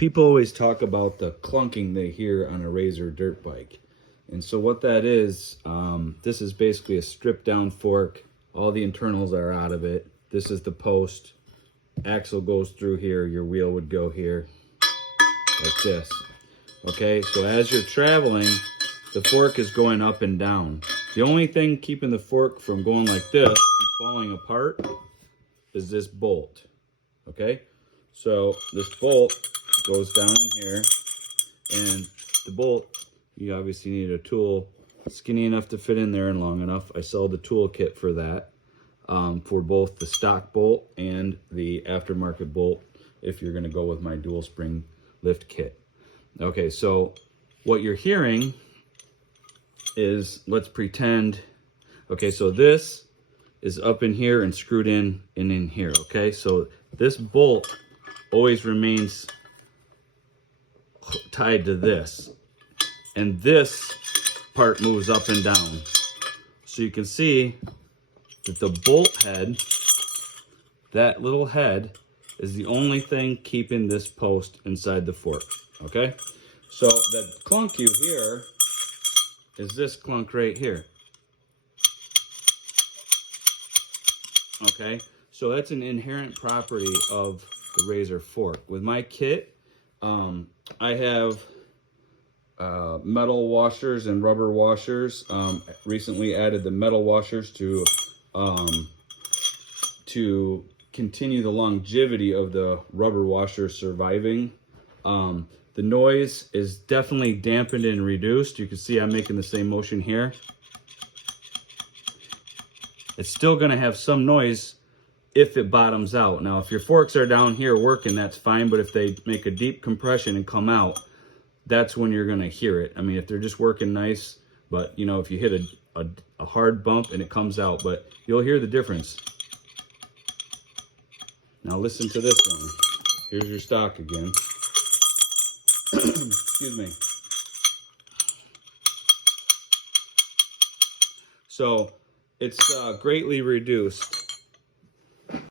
People always talk about the clunking they hear on a Razor dirt bike. And so what that is, this is basically a stripped down fork. All the internals are out of it. This is the post. Axle goes through here. Your wheel would go here like this. Okay, so as you're traveling, the fork is going up and down. The only thing keeping the fork from going like this and falling apart is this bolt. Okay, so this bolt goes down in here, and the bolt, you obviously need a tool skinny enough to fit in there and long enough. I sell the tool kit for that, for both the stock bolt and the aftermarket bolt if you're going to go with my dual spring lift kit. Okay, so what you're hearing is, let's pretend, okay, so this is up in here and screwed in and in here. Okay, so this bolt always remains tied to this, and this part moves up and down. So you can see that the bolt head, that little head, is the only thing keeping this post inside the fork. Okay, so the clunk you hear is this clunk right here. Okay, so that's an inherent property of the Razor fork. With my kit, I have metal washers and rubber washers. Recently added the metal washers to continue the longevity of the rubber washers surviving. The noise is definitely dampened and reduced. You can see I'm making the same motion here. It's still going to have some noise if it bottoms out. Now, if your forks are down here working, that's fine, but if they make a deep compression and come out, that's when you're going to hear it. I mean, if they're just working nice, but you know, if you hit a hard bump and it comes out, but you'll hear the difference. Now listen to this one. Here's your stock again. Excuse me. So it's greatly reduced.